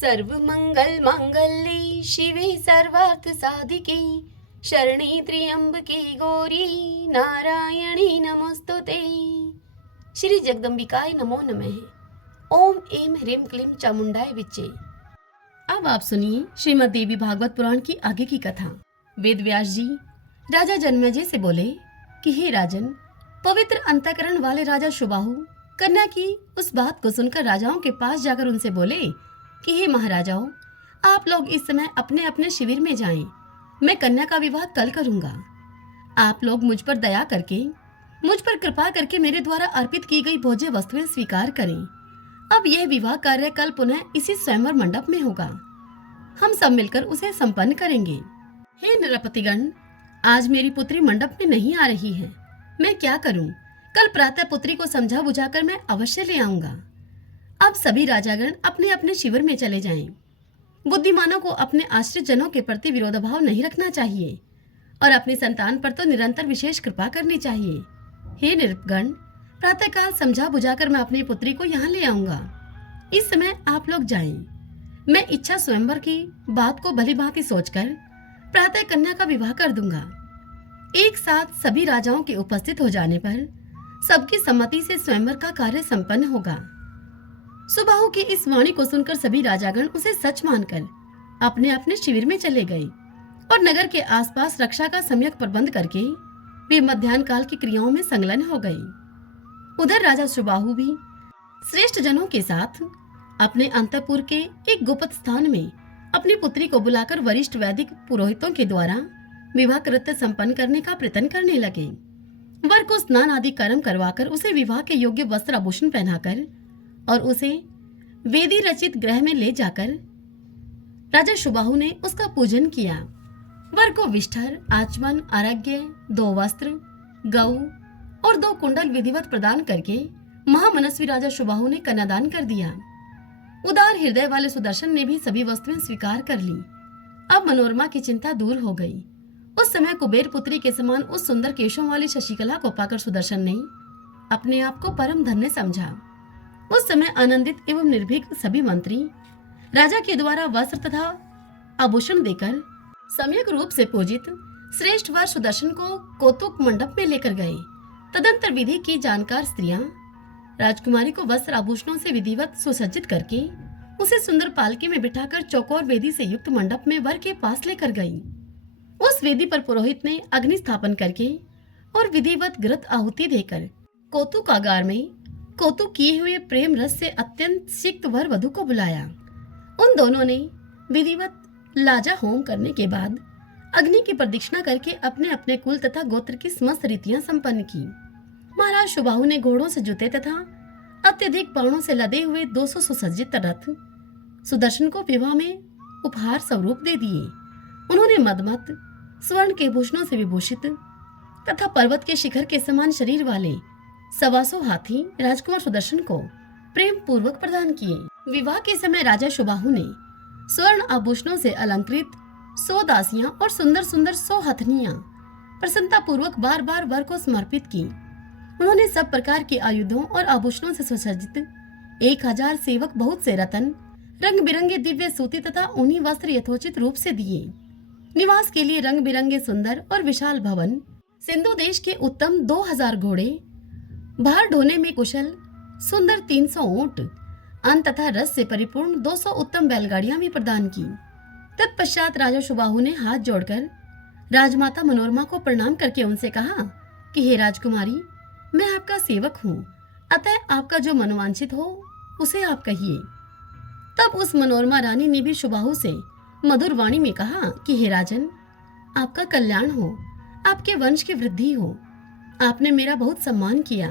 सर्व मंगल मांगल्ये शिवे सर्वार्थ साधिके शरणे त्र्यंबके गौरी नारायणी नमोस्तुते। श्री जगदम्बिकाय नमो नमः। ओम ऐं ह्रीं क्लीं चामुंडाय विच्चे। अब आप सुनिए श्रीमद् देवी भागवत पुराण की आगे की कथा। वेद व्यास जी राजा जन्मेजय से बोले कि हे राजन, पवित्र अंतःकरण वाले राजा सुबाहु कन्या की उस बात को सुनकर राजाओं के पास जाकर उनसे बोले कि हे महाराजाओं, आप लोग इस समय अपने अपने शिविर में जाएं। मैं कन्या का विवाह कल करूंगा। आप लोग मुझ पर दया करके, मुझ पर कृपा करके मेरे द्वारा अर्पित की गई भोज्य वस्तुएं स्वीकार करें। अब यह विवाह कार्य कल पुनः इसी स्वयंवर मंडप में होगा। हम सब मिलकर उसे संपन्न करेंगे। हे नरपतिगण, आज मेरी पुत्री मंडप में नहीं आ रही है। मैं क्या करूं? कल प्रातः पुत्री को समझा बुझाकर मैं अवश्य ले आऊंगा। अब सभी राजागण अपने अपने शिविर में चले जाएं। बुद्धिमानों को अपने आश्रित जनों के प्रति विरोधाभाव नहीं रखना चाहिए और अपनी संतान पर तो निरंतर विशेष कृपा करनी चाहिए। हे नृपगण, प्रातःकाल समझा बुझाकर मैं अपनी पुत्री को यहाँ ले आऊंगा। इस समय आप लोग जाएं। मैं इच्छा स्वयंवर की बात को भली भांति सोचकर प्रातः कन्या का विवाह कर दूंगा। एक साथ सभी राजाओं के उपस्थित हो जाने पर सबकी सम्मति से स्वयंवर का कार्य संपन्न होगा। सुबाहु की इस वाणी को सुनकर सभी राजागण उसे सच मानकर अपने अपने शिविर में चले गए और नगर के आसपास रक्षा का सम्यक प्रबंध करके वे मध्याह्न काल की क्रियाओं में संलग्न हो गए। उधर राजा सुबाहु भी श्रेष्ठ जनों के साथ अपने अंतःपुर के एक गुप्त स्थान में अपनी पुत्री को बुलाकर वरिष्ठ वैदिक पुरोहितों के द्वारा विवाह कृत्य संपन्न करने का प्रयत्न करने लगे। वर को स्नान आदि कर्म करवाकर उसे विवाह के योग्य वस्त्र आभूषण पहनाकर और उसे वेदी रचित गृह में ले जाकर राजा सुबाहु ने उसका पूजन किया। वर को विष्ठर, आचमन, आरोग्य, 2 वस्त्र, गौ और 2 कुंडल विधिवत प्रदान करके महामनस्वी राजा सुबाहु ने कन्यादान कर दिया। उदार हृदय वाले सुदर्शन ने भी सभी वस्तुएं स्वीकार कर ली। अब मनोरमा की चिंता दूर हो गई। उस समय कुबेर पुत्री के समान उस सुंदर केशों वाली शशिकला को पाकर सुदर्शन ने अपने आप को परम धन्य समझा। उस समय आनंदित एवं निर्भीक सभी मंत्री राजा के द्वारा वस्त्र तथा आभूषण देकर सम्यक रूप से पूजित श्रेष्ठ वर सुदर्शन को कौतुक मंडप में लेकर गए। तदंतर विधि की जानकार स्त्रियां राजकुमारी को वस्त्र आभूषणों से विधिवत सुसज्जित करके उसे सुंदर पालकी में बिठाकर चौकोर वेदी से युक्त मंडप में वर के पास लेकर गई। उस वेदी पर पुरोहित ने अग्नि स्थापन करके और विधिवत घृत आहुति देकर कौतुकागार में कौतुक किए हुए प्रेम रस से अत्यंत सिक्त वर वधु को बुलाया। उन दोनों ने विधिवत लाजा होम करने के बाद अग्नि की प्रदक्षिणा करके अपने अपने कुल तथा गोत्र की समस्त रीतियां संपन्न की। महाराज सुबाहु ने घोड़ों से जुते तथा अत्यधिक बाणों से लदे हुए 200 सुसज्जित रथ सुदर्शन को विवाह में उपहार स्वरूप दे दिए। उन्होंने मदमत स्वर्ण के भूषणों से विभूषित तथा पर्वत के शिखर के समान शरीर वाले 125 हाथी राजकुमार सुदर्शन को प्रेम पूर्वक प्रदान किए। विवाह के समय राजा सुबाहु ने स्वर्ण आभूषणों से अलंकृत 100 दासियां और सुंदर सुंदर 100 हथनियां प्रसन्नता पूर्वक बार बार वर को समर्पित की। उन्होंने सब प्रकार के आयुधों और आभूषणों से सुसज्जित 1000 सेवक, बहुत से रतन, रंग बिरंगे दिव्य सूती तथा ऊनी वस्त्र यथोचित रूप से दिए। निवास के लिए रंग बिरंगे सुंदर और विशाल भवन, सिंधु देश के उत्तम 2000 घोड़े, भार ढोने में कुशल सुंदर 300 ऊंट, अन्न तथा रस से परिपूर्ण 200 उत्तम बैलगाड़ियां भी प्रदान की। तत्पश्चात राजा सुबाहु ने हाथ जोड़कर राजमाता मनोरमा को प्रणाम करके उनसे कहा कि हे राजकुमारी, मैं आपका सेवक हूँ, अतः आपका जो मनोवांछित हो उसे आप कहिए। तब उस मनोरमा रानी ने भी सुबाहु से मधुर वाणी में कहा कि हे राजन, आपका कल्याण हो, आपके वंश की वृद्धि हो। आपने मेरा बहुत सम्मान किया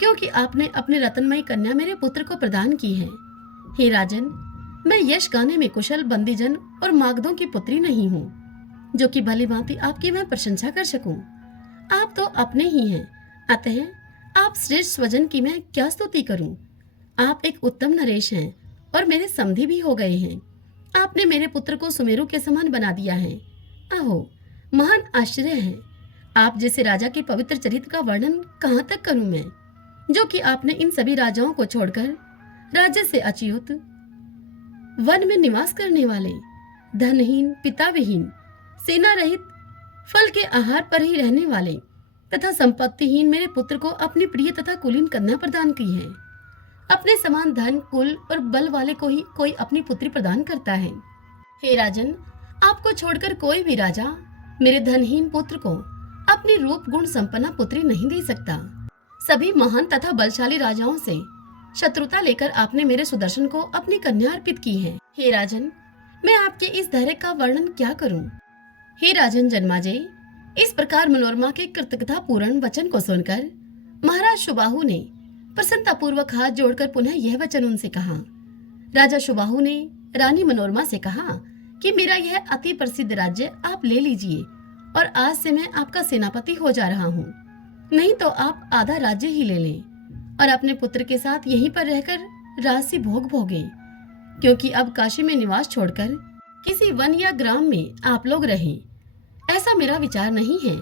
क्योंकि आपने अपने रत्नमयी कन्या मेरे पुत्र को प्रदान की है। हे राजन, मैं यश गाने में कुशल बंदीजन और मागधों की पुत्री नहीं हूँ जो कि भली भांति आपकी मैं प्रशंसा कर सकूं। आप तो अपने ही हैं, अतः आप श्रेष्ठ स्वजन की मैं क्या स्तुति करूं। आप एक उत्तम नरेश हैं और मेरे समधी भी हो गए हैं। आपने मेरे पुत्र को सुमेरु के समान बना दिया है। आहो, महान आश्चर्य है। आप जैसे राजा के पवित्र चरित्र का वर्णन कहाँ तक करूं मैं, जो कि आपने इन सभी राजाओं को छोड़कर राज्य से अच्युत वन में निवास करने वाले, धनहीन, पिता विहीन, सेना रहित, फल के आहार पर ही रहने वाले तथा संपत्तिहीन मेरे पुत्र को अपनी प्रिय तथा कुलीन कन्या प्रदान की है। अपने समान धन, कुल और बल वाले को ही कोई अपनी पुत्री प्रदान करता है। हे राजन, आपको छोड़कर कोई भी राजा मेरे धनहीन पुत्र को अपनी रूप गुण संपन्न पुत्री नहीं दे सकता। सभी महान तथा बलशाली राजाओं से शत्रुता लेकर आपने मेरे सुदर्शन को अपनी कन्या अर्पित की है। हे राजन, मैं आपके इस धैर्य का वर्णन क्या करूं? हे राजन जन्माजय, इस प्रकार मनोरमा के कृतज्ञता पूर्ण वचन को सुनकर महाराज सुबाहु ने प्रसन्नतापूर्वक हाथ जोड़कर पुनः यह वचन उनसे कहा। राजा सुबाहु ने रानी मनोरमा से कहा कि मेरा यह अति प्रसिद्ध राज्य आप ले लीजिए और आज से मैं आपका सेनापति हो जा रहा हूँ। नहीं तो आप आधा राज्य ही ले लें और अपने पुत्र के साथ यहीं पर रहकर राजसी भोग भोगे, क्योंकि अब काशी में निवास छोड़कर किसी वन या ग्राम में आप लोग रहें, ऐसा मेरा विचार नहीं है।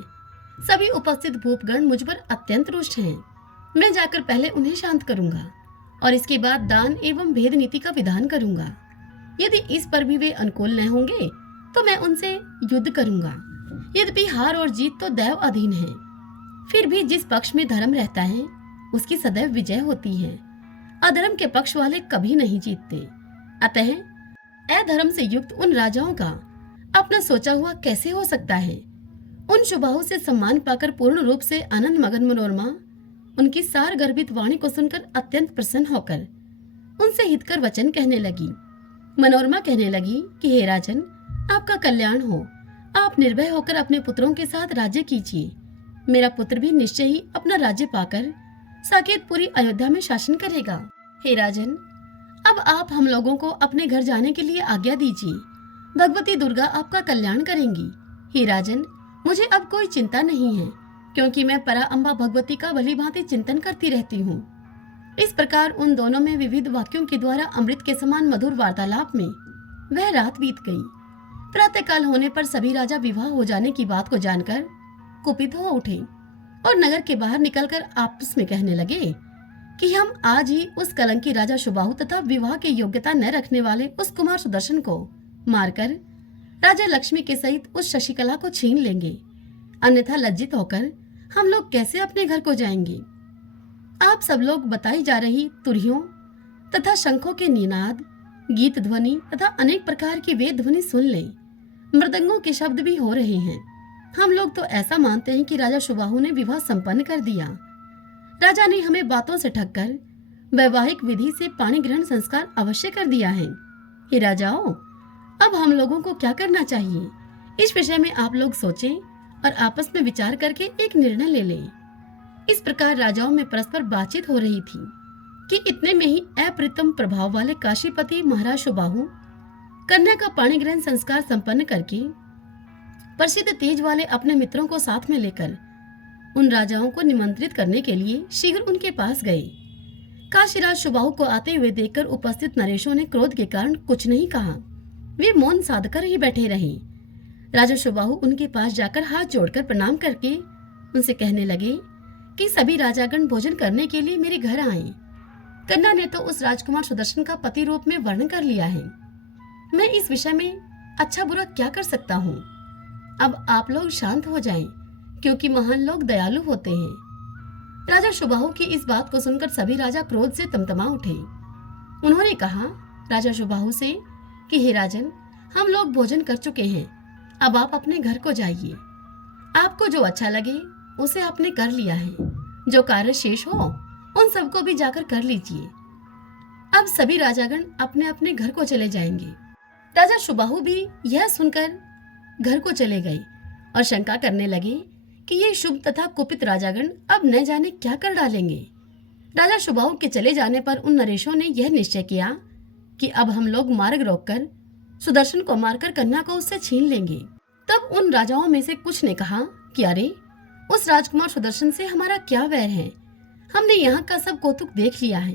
सभी उपस्थित भूपगण मुझ पर अत्यंत रुष्ट हैं। मैं जाकर पहले उन्हें शांत करूंगा और इसके बाद दान एवं भेद नीति का विधान करूंगा। यदि इस पर भी वे अनुकूल न होंगे तो मैं उनसे युद्ध करूंगा। यद्यपि हार और जीत तो दैव अधीन है, फिर भी जिस पक्ष में धर्म रहता है उसकी सदैव विजय होती है। अधर्म के पक्ष वाले कभी नहीं जीतते। अतः अधर्म से युक्त उन राजाओं का अपना सोचा हुआ कैसे हो सकता है? उन सुबाहु से सम्मान पाकर पूर्ण रूप से आनंद मगन मनोरमा उनकी सार गर्भित वाणी को सुनकर अत्यंत प्रसन्न होकर उनसे हितकर वचन कहने लगी। मनोरमा कहने लगी कि हे राजन, आपका कल्याण हो। आप निर्भय होकर अपने पुत्रों के साथ राज्य कीजिए। मेरा पुत्र भी निश्चय ही अपना राज्य पाकर साकेत पूरी अयोध्या में शासन करेगा। हे राजन, अब आप हम लोगों को अपने घर जाने के लिए आज्ञा दीजिए। भगवती दुर्गा आपका कल्याण करेंगी। हे राजन, मुझे अब कोई चिंता नहीं है, क्योंकि मैं परा अम्बा भगवती का भली भांति चिंतन करती रहती हूँ। इस प्रकार उन दोनों में विविध वाक्यों के द्वारा अमृत के समान मधुर वार्तालाप में वह रात बीत गई। प्रातःकाल होने पर सभी राजा विवाह हो जाने की बात को जानकर कुपित हो उठे और नगर के बाहर निकलकर आपस में कहने लगे कि हम आज ही उस कलंकी राजा सुबाहु तथा विवाह की योग्यता न रखने वाले उस कुमार सुदर्शन को मारकर राजा लक्ष्मी के सहित उस शशिकला को छीन लेंगे, अन्यथा लज्जित होकर हम लोग कैसे अपने घर को जाएंगे। आप सब लोग बताई जा रही तुरहियों तथा शंखों के निनाद, गीत ध्वनि तथा अनेक प्रकार की वेद ध्वनि सुन लें। मृदंगों के शब्द भी हो रहे हैं। हम लोग तो ऐसा मानते हैं कि राजा सुबाहु ने विवाह संपन्न कर दिया। राजा ने हमें बातों से ठगकर वैवाहिक विधि से पाणी ग्रहण संस्कार अवश्य कर दिया है। हे राजाओं, अब हम लोगों को क्या करना चाहिए, इस विषय में आप लोग सोचें और आपस में विचार करके एक निर्णय ले लें। इस प्रकार राजाओं में परस्पर बातचीत हो रही थी कि इतने में ही अप्रतिम प्रभाव वाले काशीपति महाराज सुबाहु कन्या का पाणी ग्रहण संस्कार संपन्न करके प्रसिद्ध तेज वाले अपने मित्रों को साथ में लेकर उन राजाओं को निमंत्रित करने के लिए शीघ्र उनके पास गए। काशीराज सुबाहु को आते हुए देखकर उपस्थित नरेशों ने क्रोध के कारण कुछ नहीं कहा। वे मौन साधकर ही बैठे रहे। राजा सुबाहु उनके पास जाकर हाथ जोड़कर प्रणाम करके उनसे कहने लगे कि सभी राजागण भोजन करने के लिए मेरे घर आए। कन्या ने तो उस राजकुमार सुदर्शन का पति रूप में वर्णन कर लिया है। मैं इस विषय में अच्छा बुरा क्या कर सकता हूँ। अब आप लोग शांत हो जाएं, क्योंकि महान लोग दयालु होते हैं। राजा सुबाहु की इस बात को सुनकर सभी राजा क्रोध से तमतमा उठे। उन्होंने कहा राजा सुबाहु से कि हे राजन, हम लोग भोजन कर चुके हैं, अब आप अपने घर को जाइए। आपको जो अच्छा लगे उसे आपने कर लिया है। जो कार्य शेष हो उन सबको भी जाकर कर लीजिए। अब सभी राजागण अपने अपने घर को चले जाएंगे। राजा सुबाहु भी यह सुनकर घर को चले गए और शंका करने लगे कि ये शुभ तथा कुपित राजागण अब न जाने क्या कर डालेंगे। राजा सुबाहु के चले जाने पर उन नरेशों ने यह निश्चय किया कि अब हम लोग मार्ग रोककर सुदर्शन को मारकर कन्या को उससे छीन लेंगे। तब उन राजाओं में से कुछ ने कहा कि अरे, उस राजकुमार सुदर्शन से हमारा क्या वैर है, हमने यहाँ का सब कौतुक देख लिया है।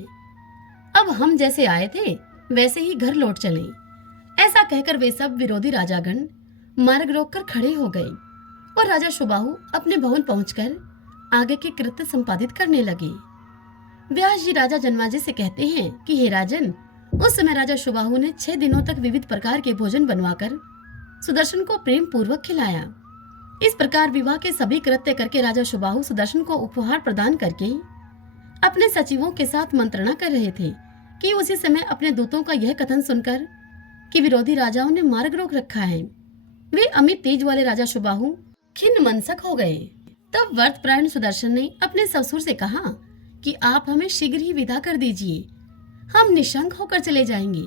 अब हम जैसे आए थे वैसे ही घर लौट चलें। ऐसा कहकर वे सब विरोधी राजागण मार्ग रोककर खड़े हो गए और राजा सुबाहु अपने भवन पहुंचकर आगे के कृत्य संपादित करने लगे। व्यास जी राजा जन्माजय से कहते हैं कि हे राजन, उस समय राजा सुबाहु ने 6 दिनों तक विविध प्रकार के भोजन बनवाकर सुदर्शन को प्रेम पूर्वक खिलाया। इस प्रकार विवाह के सभी कृत्य करके राजा सुबाहु सुदर्शन को उपहार प्रदान करके अपने सचिवों के साथ मंत्रणा कर रहे थे कि उसी समय अपने दूतों का यह कथन सुनकर कि विरोधी राजाओं ने मार्ग रोक रखा है, वे अमित तेज वाले राजा सुबाहु खिन्न मनसक हो गए। तब वर्तपरायण सुदर्शन ने अपने ससुर से कहा कि आप हमें शीघ्र ही विदा कर दीजिए, हम निशंक होकर चले जाएंगे।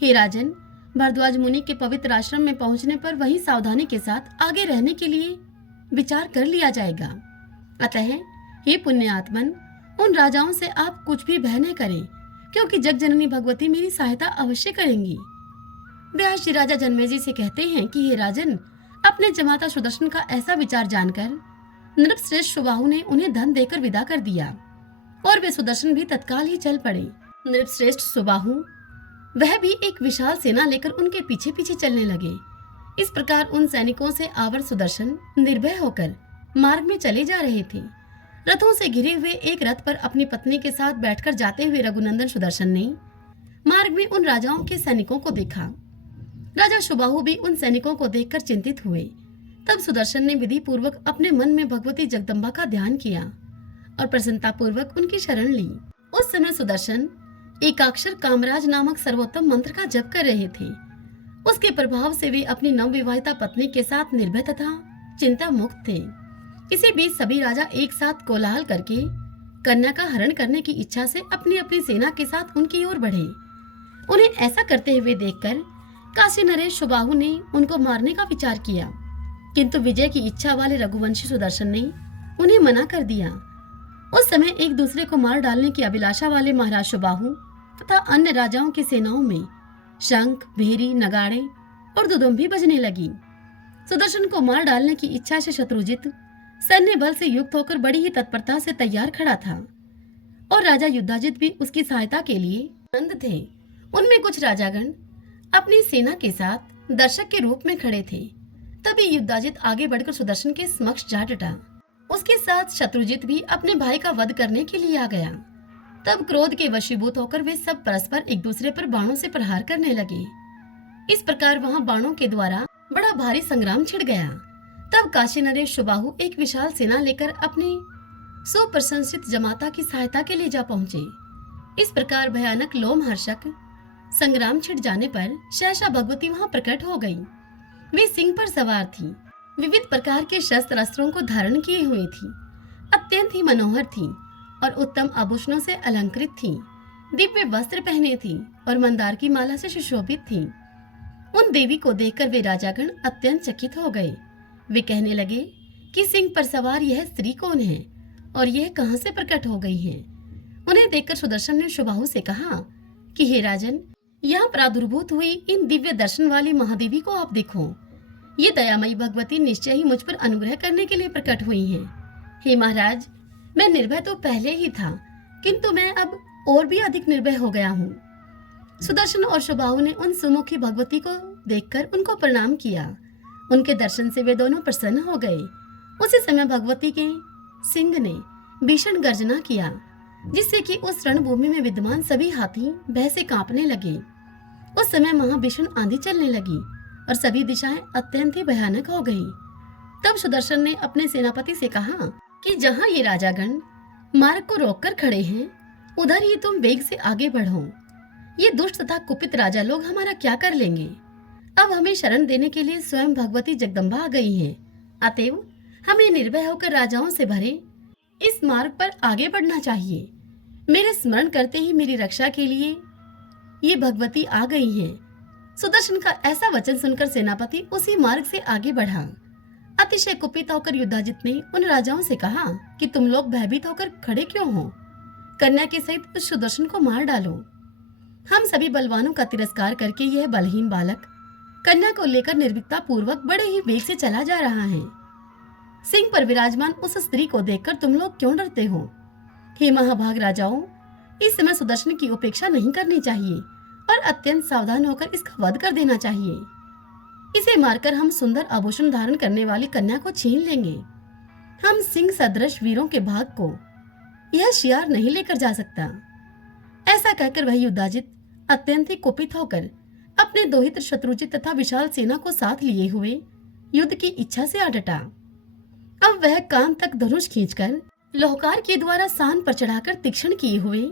हे राजन, भरद्वाज मुनि के पवित्र आश्रम में पहुंचने पर वहीं सावधानी के साथ आगे रहने के लिए विचार कर लिया जाएगा। अतः हे पुण्यात्मन, उन राजाओं से आप कुछ भी भय न करें, क्योंकि जगजननी भगवती मेरी सहायता अवश्य करेंगी। व्यास जी राजा जन्मेजय से कहते हैं कि हे राजन, अपने जमाता सुदर्शन का ऐसा विचार जानकर नृपश्रेष्ठ सुबाहु ने उन्हें धन देकर विदा कर दिया और वे सुदर्शन भी तत्काल ही चल पड़े। नृपश्रेष्ठ सुबाहु वह भी एक विशाल सेना लेकर उनके पीछे पीछे चलने लगे। इस प्रकार उन सैनिकों से आवर सुदर्शन निर्भय होकर मार्ग में चले जा रहे थे। रथों से घिरे हुए एक रथ पर अपनी पत्नी के साथ बैठकर जाते हुए रघुनंदन सुदर्शन ने मार्ग में उन राजाओं के सैनिकों को देखा। राजा सुबाहु भी उन सैनिकों को देखकर चिंतित हुए। तब सुदर्शन ने विधि पूर्वक अपने मन में भगवती जगदम्बा का ध्यान किया और प्रसन्नता पूर्वक उनकी शरण ली। उस समय सुदर्शन एकाक्षर कामराज नामक सर्वोत्तम मंत्र का जप कर रहे थे। उसके प्रभाव से वे अपनी नवविवाहिता पत्नी के साथ निर्भय तथा चिंता मुक्त थे। इसी बीच सभी राजा एक साथ कोलाहल करके कन्या का हरण करने की इच्छा से अपनी अपनी सेना के साथ उनकी ओर बढ़े। उन्हें ऐसा करते हुए देखकर काशी नरेश सुबाहु ने उनको मारने का विचार किया, किंतु विजय की इच्छा वाले रघुवंशी सुदर्शन ने उन्हें मना कर दिया। उस समय एक दूसरे को मार डालने की अभिलाषा वाले महाराज सुबाहु तथा अन्य राजाओं की सेनाओं में शंख, भेरी, नगाड़े और दुदुम्भी बजने लगी। सुदर्शन को मार डालने की इच्छा से शत्रुजित सैन्य बल से युक्त होकर बड़ी ही तत्परता से तैयार खड़ा था और राजा युद्धाजित भी उसकी सहायता के लिए आनंद थे। उनमें कुछ राजागण अपनी सेना के साथ दर्शक के रूप में खड़े थे। तभी युद्धाजित आगे बढ़कर सुदर्शन के समक्ष जा डटा। उसके साथ शत्रुजित भी अपने भाई का वध करने के लिए आ गया। तब क्रोध के वशीभूत होकर वे सब परस्पर एक दूसरे पर बाणों से प्रहार करने लगे। इस प्रकार वहां बाणों के द्वारा बड़ा भारी संग्राम छिड़ गया। तब काशी नरेश सुबाहु एक विशाल सेना लेकर अपने सुप्रशंसित जमाता की सहायता के लिए जा पहुंचे। इस प्रकार भयानक लोमहर्षक संग्राम छिड़ जाने पर सहसा भगवती वहां प्रकट हो गई। वे सिंह पर सवार थी, विविध प्रकार के शस्त्र अस्त्रों को धारण किए हुए थी, अत्यंत ही मनोहर थी और उत्तम आभूषणों से अलंकृत थी, दिव्य वस्त्र पहने थी और मंदार की माला से सुशोभित थी। उन देवी को देखकर वे राजागण अत्यंत चकित हो गए। वे कहने लगे कि सिंह पर सवार यह स्त्री कौन है और यह कहां से प्रकट हो गई है। उन्हें देखकर सुदर्शन ने सुबाहु से कहा कि हे राजन, यहाँ प्रादुर्भूत हुई इन दिव्य दर्शन वाली महादेवी को आप देखो। ये दयामयी भगवती निश्चय ही मुझ पर अनुग्रह करने के लिए प्रकट हुई हैं। हे महाराज, मैं निर्भय तो पहले ही था, किंतु मैं अब और भी अधिक निर्भय हो गया हूँ। सुदर्शन और सुबाहु ने उन सुमुखी भगवती को देखकर उनको प्रणाम किया। उनके दर्शन से वे दोनों प्रसन्न हो गए। उसी समय भगवती के सिंह ने भीषण गर्जना किया, जिससे कि उस रणभूमि में विद्यमान सभी हाथी भय से कांपने लगे। उस समय वहां भीषण आंधी चलने लगी और सभी दिशाएं अत्यंत ही भयानक हो गई। तब सुदर्शन ने अपने सेनापति से कहा कि जहां ये राजागण मार्ग को रोककर खड़े हैं, उधर ही तुम वेग से आगे बढ़ो। ये दुष्ट तथा कुपित राजा लोग हमारा क्या कर लेंगे। अब हमें शरण देने के लिए स्वयं भगवती जगदम्बा आ गई हैं। अतएव हमें निर्भय होकर राजाओं से भरे इस मार्ग पर आगे बढ़ना चाहिए। मेरे स्मरण करते ही मेरी रक्षा के लिए ये भगवती आ गई हैं। सुदर्शन का ऐसा वचन सुनकर सेनापति उसी मार्ग से आगे बढ़ा। अतिशय कुपित होकर युद्धाजित ने उन राजाओं से कहा कि तुम लोग भयभीत होकर खड़े क्यों हो? कन्या के सहित उस सुदर्शन को मार डालो। हम सभी बलवानों का तिरस्कार करके यह बलहीन बालक कन्या को लेकर निर्भीकता पूर्वक बड़े ही वेग से चला जा रहा है। सिंह पर विराजमान उस स्त्री को देखकर तुम लोग क्यों डरते हो? हे महाभाग राजाओं, इस समय सुदर्शन की उपेक्षा नहीं करनी चाहिए और अत्यंत सावधान होकर इसका वध कर देना चाहिए। इसे मारकर हम सुंदर आभूषण धारण करने वाली कन्या को छीन लेंगे। हम सिंह सदृश वीरों के भाग को यह शियार नहीं लेकर जा सकता। ऐसा कहकर वह युद्धाजित अत्यंत ही कुपित होकर अपने दोहित शत्रुजित तथा विशाल सेना को साथ लिए हुए युद्ध की इच्छा से आ डटा। अब वह कान तक धनुष खींचकर लोहकार के द्वारा सान पर चढ़ाकर तीक्ष्ण किए हुए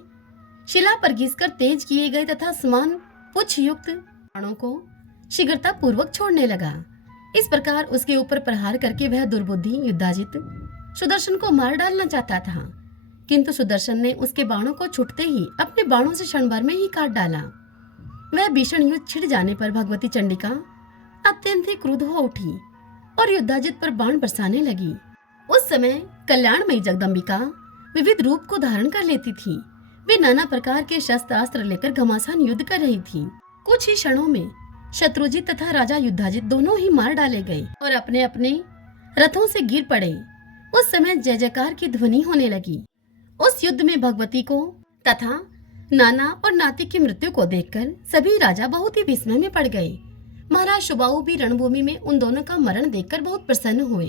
शिला पर घिसकर तेज किए गए तथा समान पुच्छ युक्त बाणों को शीघ्रता पूर्वक छोड़ने लगा। इस प्रकार उसके ऊपर प्रहार करके वह दुर्बुद्धि युद्धाजित सुदर्शन को मार डालना चाहता था, किंतु सुदर्शन ने उसके बाणों को छूटते ही अपने बाणों से क्षण भर में ही काट डाला। वह भीषण युद्ध छिड़ जाने पर भगवती चंडिका अत्यंत ही क्रुद्ध हो उठी और युद्धाजित पर बाण बरसाने लगी। उस समय कल्याणमयी जगदम्बिका विविध रूप को धारण कर लेती थी। वे नाना प्रकार के शस्त्र अस्त्र लेकर घमासान युद्ध कर रही थी। कुछ ही क्षणों में शत्रुजित तथा राजा युद्धाजित दोनों ही मार डाले गए और अपने अपने रथों से गिर पड़े। उस समय जय जयकार की ध्वनि होने लगी। उस युद्ध में भगवती को तथा नाना और नाती की मृत्यु को देखकर सभी राजा बहुत ही विस्मय में पड़ गए। महाराज सुबाहु भी रणभूमि में उन दोनों का मरण देखकर बहुत प्रसन्न हुए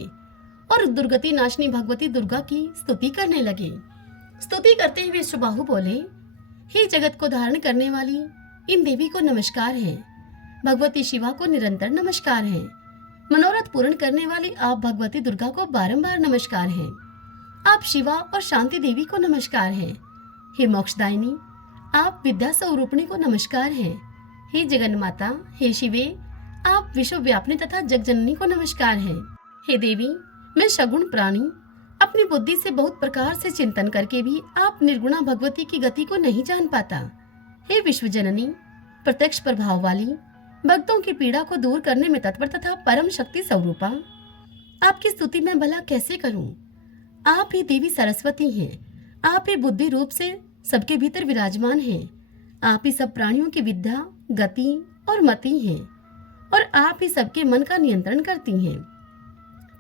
और दुर्गति नाशनी भगवती दुर्गा की स्तुति करने लगे। स्तुति करते हुए सुबाहु बोले, हे जगत को धारण करने वाली इन देवी को नमस्कार है। भगवती शिवा को निरंतर नमस्कार है। मनोरथ पूर्ण करने वाली आप भगवती दुर्गा को बारंबार नमस्कार है। आप शिवा और शांति देवी को नमस्कार है। हे मोक्षदायिनी, आप विद्या स्वरूपिणी को नमस्कार है। हे जगन माता, हे शिवे, आप विश्वव्यापिनी तथा जगजननी को नमस्कार है। हे देवी, मैं सगुण प्राणी अपनी बुद्धि से बहुत प्रकार से चिंतन करके भी आप निर्गुणा भगवती की गति को नहीं जान पाता। हे विश्वजननी, प्रत्यक्ष प्रभाव वाली, भक्तों की पीड़ा को दूर करने में तत्पर तथा परम शक्ति स्वरूपा, आपकी स्तुति मैं भला कैसे करूं? आप ही देवी सरस्वती हैं। आप ही बुद्धि रूप से सबके भीतर विराजमान हैं। आप ही सब प्राणियों की विद्या, गति और मति हैं और आप ही सबके मन का नियंत्रण करती हैं।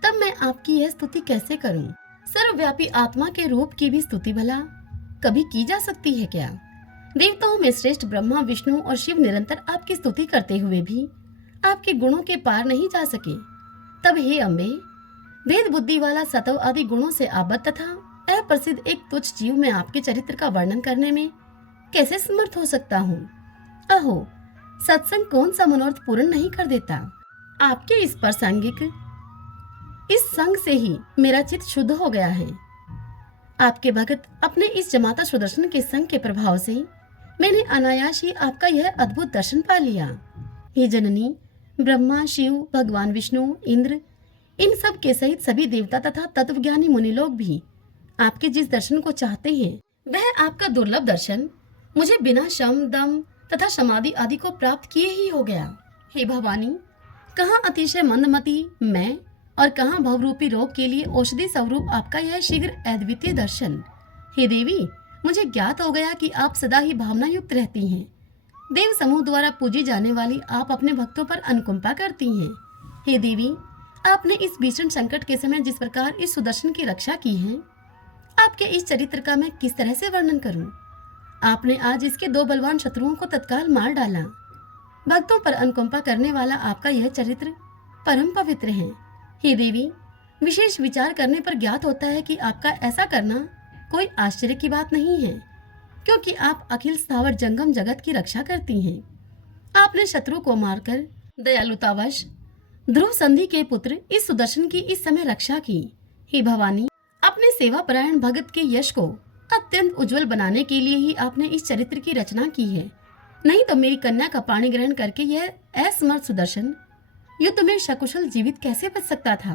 तब मैं आपकी यह स्तुति कैसे करूं? सर्वव्यापी आत्मा के रूप की भी स्तुति भला कभी की जा सकती है क्या? देवताओं में श्रेष्ठ ब्रह्मा, विष्णु और शिव निरंतर आपकी स्तुति करते हुए भी आपके गुणों के पार नहीं जा सके। तब हे अम्बे, भेद बुद्धि वाला सतव आदि गुणों से आबद्ध तथा अप्रसिद्ध एक तुच्छ जीव में आपके चरित्र का वर्णन करने में कैसे समर्थ हो सकता हूँ? अहो, सत्संग कौन सा मनोरथ पूर्ण नहीं कर देता। आपके इस प्रासंगिक इस संग से ही मेरा चित्त शुद्ध हो गया है। आपके भगत अपने इस जमाता सुदर्शन के संग के प्रभाव से मैंने अनायास ही आपका यह अद्भुत दर्शन पा लिया। हे जननी, ब्रह्मा, शिव, भगवान विष्णु, इंद्र, इन सब के सहित सभी देवता तथा तत्वज्ञानी मुनि लोग भी आपके जिस दर्शन को चाहते हैं, वह आपका दुर्लभ दर्शन मुझे बिना शम, दम तथा समाधि आदि को प्राप्त किए ही हो गया। हे भवानी, कहाँ अतिशय मंदमती मैं और कहाँ भवरूपी रोग के लिए औषधि स्वरूप आपका यह शीघ्र अद्वितीय दर्शन। हे देवी, मुझे ज्ञात हो गया कि आप सदा ही भावना युक्त रहती हैं। देव समूह द्वारा पूजी जाने वाली आप अपने भक्तों पर अनुकंपा करती हैं। हे देवी, आपने इस भीषण संकट के समय जिस प्रकार इस सुदर्शन की रक्षा की है, आपके इस चरित्र का मैं किस तरह से वर्णन करूं? आपने आज इसके 2 बलवान शत्रुओं को तत्काल मार डाला। भक्तों पर अनुकंपा करने वाला आपका यह चरित्र परम पवित्र है। हे देवी, विशेष विचार करने पर ज्ञात होता है कि आपका ऐसा करना कोई आश्चर्य की बात नहीं है, क्योंकि आप अखिल स्थावर जंगम जगत की रक्षा करती हैं। आपने शत्रु को मारकर दयालुतावश ध्रुव संधि के पुत्र इस सुदर्शन की इस समय रक्षा की। हे भवानी, अपने सेवा परायण भगत के यश को अत्यंत उज्जवल बनाने के लिए ही आपने इस चरित्र की रचना की है। नहीं तो मेरी कन्या का पाणी ग्रहण करके यह असमर्थ सुदर्शन युद्ध में सकुशल जीवित कैसे बच सकता था?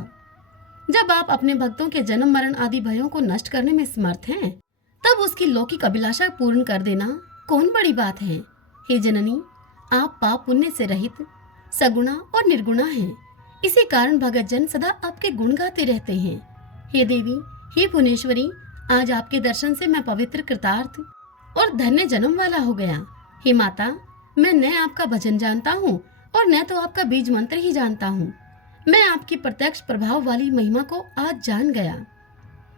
जब आप अपने भक्तों के जन्म मरण आदि भयों को नष्ट करने में समर्थ हैं, तब उसकी लौकिक अभिलाषा पूर्ण कर देना कौन बड़ी बात है? हे जननी, आप पाप पुण्य से रहित सगुणा और निर्गुणा हैं। इसी कारण भगत जन सदा आपके गुण गाते रहते हैं। हे देवी, हे भुवनेश्वरी, आज आपके दर्शन से मैं पवित्र, कृतार्थ और धन्य जन्म वाला हो गया। हे माता, मैं न आपका भजन जानता हूँ और न तो आपका बीज मंत्र ही जानता हूँ। मैं आपकी प्रत्यक्ष प्रभाव वाली महिमा को आज जान गया।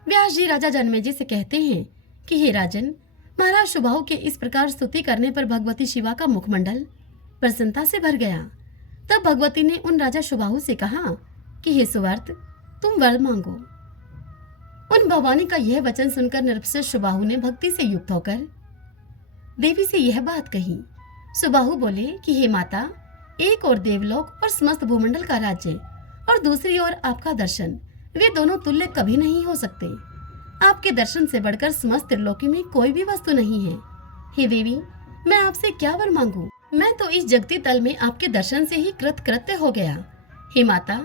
व्यास जी राजा जन्मेजय से कहते हैं कि हे राजन, महाराज सुबाहु के इस प्रकार स्तुति करने पर भगवती शिवा का मुखमंडल प्रसन्नता से भर गया। तब भगवती ने उन राजा सुबाहु से कहा कि हे सुवर्त, तुम वर मांगो। उन भवानी का यह वचन सुनकर नृपश्रेष्ठ सुबाहु ने भक्ति से युक्त होकर देवी से यह बात कही। सुबाहु बोले कि हे माता, एक और देवलोक और समस्त भूमंडल का राज्य और दूसरी ओर आपका दर्शन, वे दोनों तुल्य कभी नहीं हो सकते। आपके दर्शन से बढ़कर समस्त त्रिलोकी में कोई भी वस्तु नहीं है। हे देवी, मैं आपसे क्या वर मांगू? मैं तो इस जगती तल में आपके दर्शन से ही कृतकृत्य हो गया। हे माता,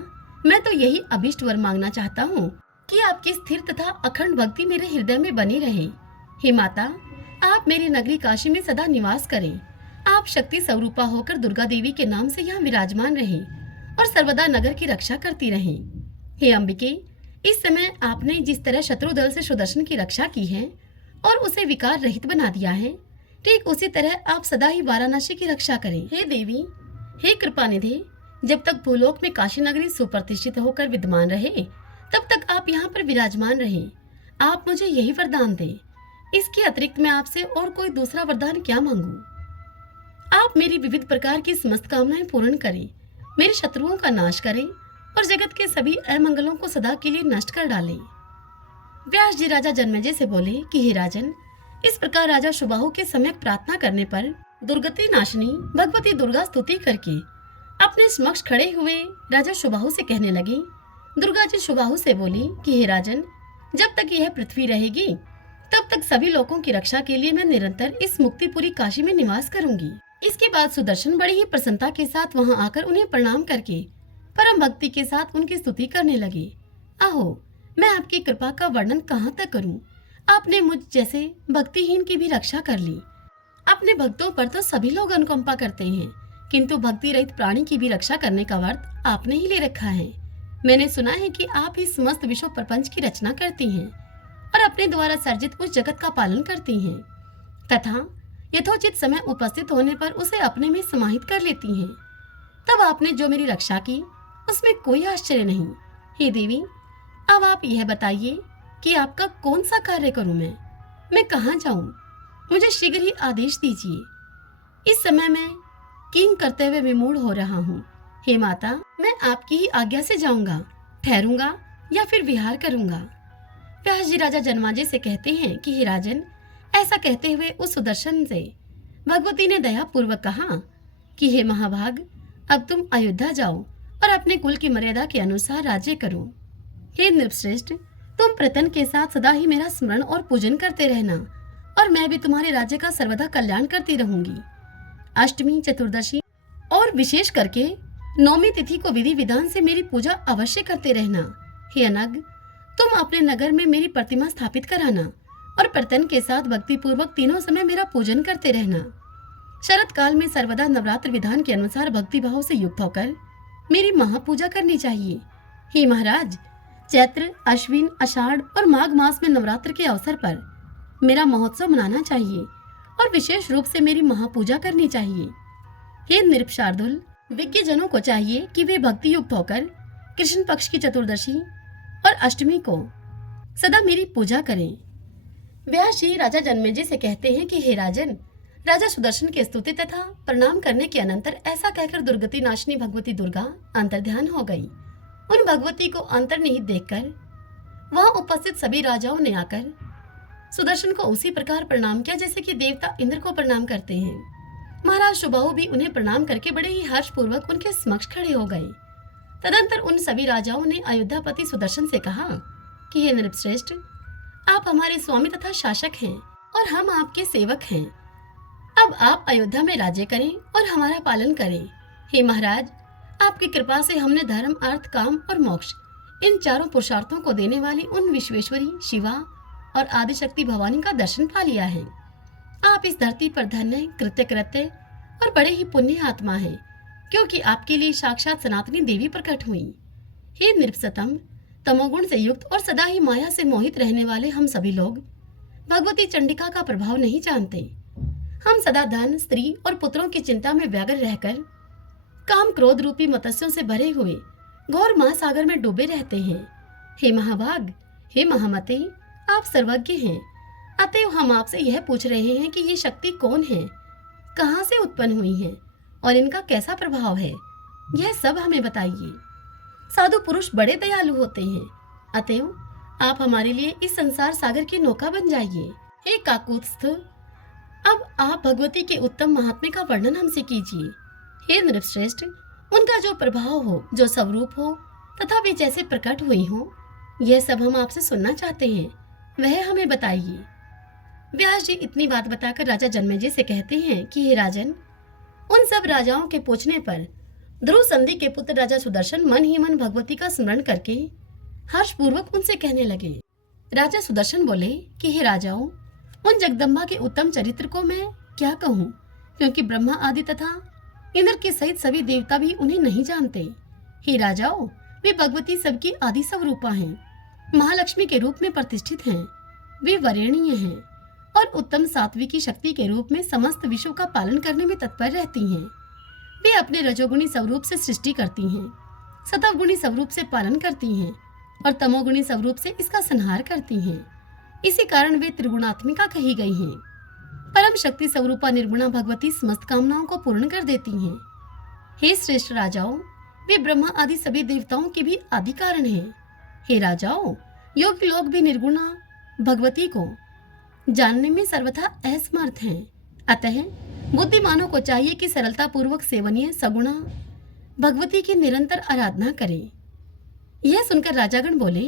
मैं तो यही अभिष्ट वर मांगना चाहता हूँ कि आपकी स्थिर तथा अखंड भक्ति मेरे हृदय में बनी रहे। हे माता, आप मेरी नगरी काशी में सदा निवास करें। आप शक्ति स्वरूपा होकर दुर्गा देवी के नाम से यहाँ विराजमान रहें और सर्वदा नगर की रक्षा करती रहें। हे अंबिके, इस समय आपने जिस तरह शत्रु दल से सुदर्शन की रक्षा की है और उसे विकार रहित बना दिया है, ठीक उसी तरह आप सदा ही वाराणसी की रक्षा करें। हे देवी, हे कृपा निधि, जब तक भूलोक में काशी नगरी सुप्रतिष्ठित होकर विद्यमान रहे, तब तक आप यहाँ पर विराजमान रहें। आप मुझे यही वरदान दें। इसके अतिरिक्त मैं आपसे और कोई दूसरा वरदान क्या मांगू? आप मेरी विविध प्रकार की समस्त कामनाएं पूर्ण करें, मेरे शत्रुओं का नाश करें और जगत के सभी अमंगलों को सदा के लिए नष्ट कर डालें। व्यास जी राजा जन्मेजय से बोले कि हे राजन, इस प्रकार राजा सुबाहु के सम्यक प्रार्थना करने पर दुर्गति नाशिनी भगवती दुर्गा स्तुति करके अपने समक्ष खड़े हुए राजा सुबाहु से कहने लगी। दुर्गा जी सुबाहु से बोली कि हे राजन, जब तक यह पृथ्वी रहेगी तब तक सभी लोगों की रक्षा के लिए मैं निरंतर इस मुक्तिपुरी काशी में निवास करूंगी। इसके बाद सुदर्शन बड़ी ही प्रसन्नता के साथ वहां आकर उन्हें प्रणाम करके परम भक्ति के साथ उनकी स्तुति करने लगे। आहो, मैं आपकी कृपा का वर्णन कहाँ तक करूं? आपने मुझ जैसे भक्तिहीन की भी रक्षा कर ली। अपने भक्तों पर तो सभी लोग अनुकंपा करते हैं, किंतु भक्ति रहित प्राणी की भी रक्षा करने का व्रत आपने ही ले रखा है। मैंने सुना है कि आप ही समस्त विश्व प्रपंच की रचना करती हैं और अपने द्वारा सर्जित उस जगत का पालन करती हैं तथा यथोचित समय उपस्थित होने पर उसे अपने में समाहित कर लेती हैं। तब आपने जो मेरी रक्षा की, उसमें कोई आश्चर्य नहीं। हे देवी, अब आप यह बताइए कि आपका कौन सा कार्य करूं मैं कहाँ जाऊं? मुझे शीघ्र ही आदेश दीजिए। इस समय मैं किंग करते हुए विमूढ़ हो रहा हूँ। हे माता, मैं आपकी ही आज्ञा से जाऊंगा, ठहरूंगा या फिर विहार करूंगा। व्यास जी राजा जन्मेजय से कहते हैं कि हे राजन, ऐसा कहते हुए उस सुदर्शन से भगवती ने दया पूर्वक कहा कि हे महाभाग, अब तुम अयोध्या जाओ और अपने कुल की मर्यादा के अनुसार राज्य करो। हे नृपश्रेष्ठ, तुम प्रतन के साथ सदा ही मेरा स्मरण और पूजन करते रहना और मैं भी तुम्हारे राज्य का सर्वदा कल्याण करती रहूंगी। अष्टमी, चतुर्दशी और विशेष करके नौमी तिथि को विधि विधान से मेरी पूजा अवश्य करते रहना। हे अनग, तुम अपने नगर में मेरी प्रतिमा स्थापित कराना और प्रतन के साथ भक्ति पूर्वक तीनों समय मेरा पूजन करते रहना। शरद काल में सर्वदा नवरात्र विधान के अनुसार भक्ति भाव से युक्त होकर मेरी महापूजा करनी चाहिए। हे महाराज, चैत्र, अश्विन, आषाढ़ और माघ मास में नवरात्र के अवसर पर मेरा महोत्सव मनाना चाहिए और विशेष रूप से मेरी महापूजा करनी चाहिए। हे नृप-शार्दूल, विज्ञ जनों को चाहिए कि वे भक्ति युक्त होकर कृष्ण पक्ष की चतुर्दशी और अष्टमी को सदा मेरी पूजा करें। व्यास जी राजा जन्मेजय से कहते हैं कि हे राजन, राजा सुदर्शन की स्तुति तथा प्रणाम करने के अनंतर ऐसा कहकर दुर्गति नाशिनी भगवती दुर्गा अंतर्ध्यान हो गई। उन भगवती को अंतर्निहित देखकर वहां उपस्थित सभी राजाओं ने आकर सुदर्शन को उसी प्रकार प्रणाम किया जैसे कि देवता इंद्र को प्रणाम करते हैं। महाराज सुबाहु भी उन्हें प्रणाम करके बड़े ही हर्ष पूर्वक उनके समक्ष खड़े हो गए। तदंतर उन सभी राजाओं ने अयोध्यापति सुदर्शन से कहा कि हे नृपश्रेष्ठ, आप हमारे स्वामी तथा शासक हैं और हम आपके सेवक हैं। अब आप अयोध्या में राज्य करें और हमारा पालन करें। हे महाराज, आपकी कृपा से हमने धर्म, अर्थ, काम और मोक्ष इन चारों पुरुषार्थों को देने वाली उन विश्वेश्वरी, शिवा और आदिशक्ति भवानी का दर्शन पा लिया है। आप इस धरती पर धन्य, कृत्य और बड़े ही पुण्य आत्मा हैं, क्योंकि आपके लिए साक्षात सनातनी देवी प्रकट हुई। हे नृपसतम, तमोगुण से युक्त और सदा ही माया से मोहित रहने वाले हम सभी लोग भगवती चंडिका का प्रभाव नहीं जानते। हम सदा धन, स्त्री और पुत्रों की चिंता में व्यग्र रहकर काम, क्रोध रूपी मत्स्यों से भरे हुए घोर महासागर में डूबे रहते हैं। हे महाभाग, हे महामते, आप सर्वज्ञ हैं, अतएव हम आपसे यह पूछ रहे हैं कि ये शक्ति कौन है, कहाँ से उत्पन्न हुई है और इनका कैसा प्रभाव है, यह सब हमें बताइए। साधु पुरुष बड़े दयालु होते हैं, अतएव आप हमारे लिए इस संसार सागर की नौका बन जाइए। हे काकुत्स्थ, अब आप भगवती के उत्तम महात्म्य का वर्णन हमसे कीजिए। हे नृपश्रेष्ठ, उनका जो प्रभाव हो, जो स्वरूप हो तथा वे जैसे प्रकट हुई हो, यह सब हम आपसे सुनना चाहते हैं, वह हमें बताइए। व्यास जी इतनी बात बताकर राजा जन्मेजय से कहते हैं कि हे राजन, उन सब राजाओं के पूछने पर ध्रुव संधि के पुत्र राजा सुदर्शन मन ही मन भगवती का स्मरण करके हर्षपूर्वक उनसे कहने लगे। राजा सुदर्शन बोले कि हे राजाओं, उन जगदम्बा के उत्तम चरित्र को मैं क्या कहूँ, क्योंकि ब्रह्मा आदि तथा इंद्र के सहित सभी देवता भी उन्हें नहीं जानते। हे राजाओं, वे भगवती सबकी आदि स्वरूपा हैं, महालक्ष्मी के रूप में प्रतिष्ठित हैं, वे वरेणीय हैं और उत्तम सात्विकी शक्ति के रूप में समस्त विश्व का पालन करने में तत्पर रहती हैं। वे अपने रजोगुणी स्वरूप से सृष्टि करती हैं, सतवगुणी स्वरूप से पालन करती हैं और तमोगुणी स्वरूप से इसका संहार करती हैं। इसी कारण वे त्रिगुणात्मिका कही गई हैं। परम शक्ति स्वरूपा निर्गुणा भगवती समस्त कामनाओं को पूर्ण कर देती हैं। हे श्रेष्ठ राजाओं, वे ब्रह्मा आदि सभी देवताओं के भी आदि कारण हैं। हे राजाओं, योगी लोग भी निर्गुणा भगवती को जानने में सर्वथा असमर्थ हैं। अतः बुद्धिमानों को चाहिए कि सरलता पूर्वक सेवनीय सगुणा भगवती की निरंतर आराधना करें। यह सुनकर राजागण बोले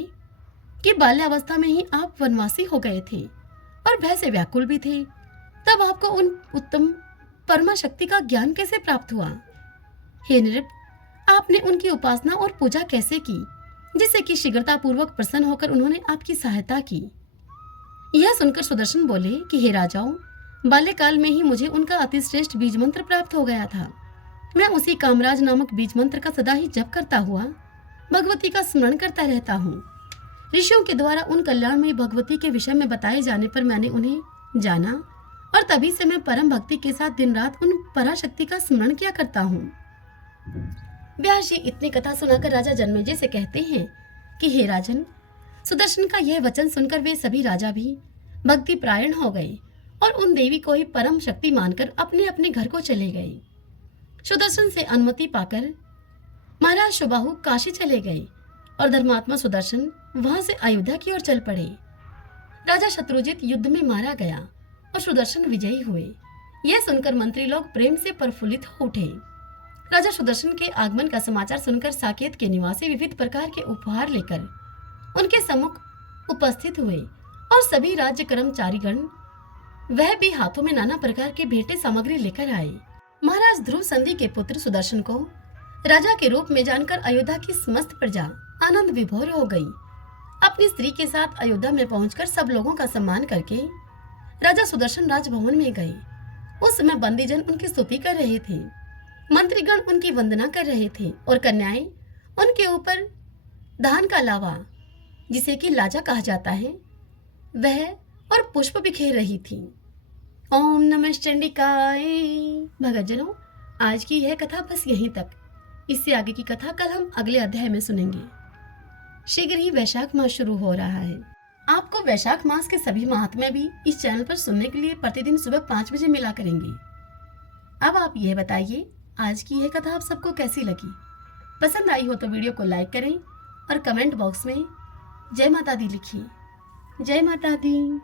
कि बाल्यावस्था में ही आप वनवासी हो गए थे और भय से व्याकुल भी थे, तब आपको उन उत्तम परमा शक्ति का ज्ञान कैसे प्राप्त हुआ? हे नृप, आपने उनकी उपासना और पूजा कैसे की, जिससे कि शीघ्रता पूर्वक प्रसन्न होकर उन्होंने आपकी सहायता की? यह सुनकर सुदर्शन बोले कि हे राजाओं, बाल्यकाल में ही मुझे उनका अतिश्रेष्ठ बीज मंत्र प्राप्त हो गया था। मैं उसी कामराज नामक बीज मंत्र का सदा ही जप करता हुआ भगवती का स्मरण करता रहता हूँ। ऋषियों के द्वारा उन कल्याणमयी भगवती के विषय में बताए जाने पर मैंने उन्हें जाना और तभी से मैं परम भक्ति के साथ दिन रात उन पराशक्ति का स्मरण किया करता हूँ। व्यास जी इतनी कथा सुनाकर राजा जन्मेजय से कहते हैं कि हे राजन, सुदर्शन का यह वचन सुनकर वे सभी राजा भी भक्ति प्रायण हो गए और उन देवी को ही परम शक्ति मानकर अपने अपने घर को चले गए। सुदर्शन से अनुमति पाकर महाराज सुबाहु काशी चले गए और धर्मात्मा सुदर्शन वहां से अयोध्या की ओर चल पड़े। राजा शत्रुजित युद्ध में मारा गया और सुदर्शन विजयी हुए। यह सुनकर मंत्री लोग प्रेम से प्रफुल्लित हो उठे। राजा सुदर्शन के आगमन का समाचार सुनकर साकेत के निवासी विविध प्रकार के उपहार लेकर उनके सम्मुख उपस्थित हुए और सभी राज्य कर्मचारीगण वह भी हाथों में नाना प्रकार के भेंटे सामग्री लेकर आए। महाराज ध्रुव संधि के पुत्र सुदर्शन को राजा के रूप में जानकर अयोध्या की समस्त प्रजा आनंद विभोर हो गई। अपनी स्त्री के साथ अयोध्या में पहुंचकर सब लोगों का सम्मान करके राजा सुदर्शन राजभवन में गए। उस समय बंदीजन उनकी स्तुति कर रहे थे, मंत्रीगण उनकी वंदना कर रहे थे और कन्याएं उनके ऊपर धान का लावा, जिसे कि लाजा कहा जाता है, वह और पुष्प बिखेर रही थी। ओम नमः चंडिकाय। भगतजनों, आज की यह कथा बस यहीं तक। इससे आगे की कथा कल हम अगले अध्याय में सुनेंगे। शीघ्र ही वैशाख मास शुरू हो रहा है। आपको वैशाख मास के सभी महात्म्य भी इस चैनल पर सुनने के लिए प्रतिदिन सुबह 5 बजे मिला करेंगे। अब आप यह बताइए, आज की यह कथा आप सबको कैसी लगी? पसंद आई हो तो वीडियो को लाइक करें और कमेंट बॉक्स में जय माता दी लिखिए। जय माता दी।